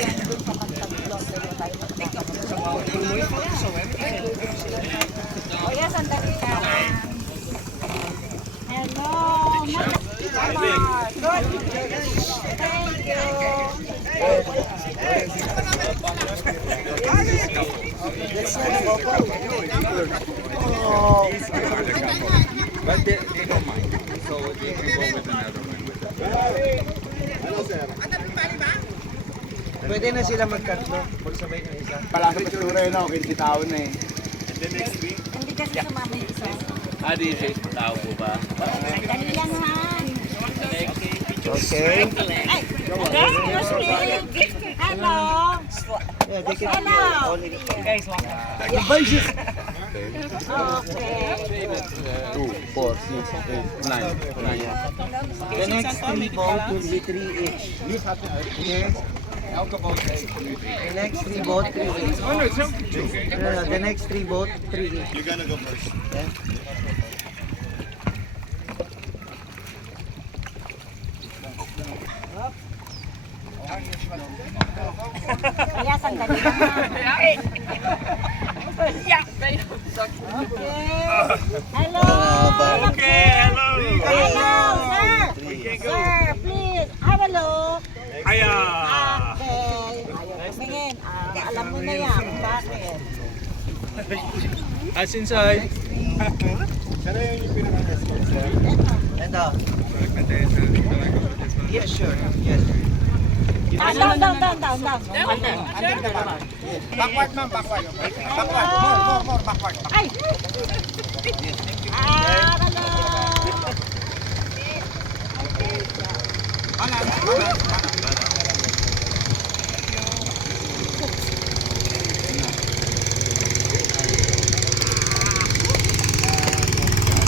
yan doon sa pagtaglo. O yes, sandali ka. Hello. Good. Thank you. But they don't mind. So they can go with another one. Pwede na sila magkatlo. Magsabay ng isa. Pala sa pastura yun ako, kinikitawan na eh. Hindi kasi sumama yung isa. Di siya tao po ba? Sandali lang han. Okay. Ay, okay, hello. Yeah, they can Hello. Guys, Okay. 2, 4, 6, 8, 9. the next 3 boat will be 3 each. Okay? The next 3 boat, 3 each. No, the next 3 boat, 3 each. You're gonna go first. Yeah? Kaya sandali lang han. Okay. Hello. Okay, hello. Hello, sir. Sir, please. Have a look. Aya. Okay. Ayaw tumingin. Alam mo na yan kung bakit. As inside. Sana yun yung pinaka-escort, sir. Ito. Yes, sure. Yes. Down. Backward, ma'am, backward. Backward, more, backward. Ay! Hello! Balance.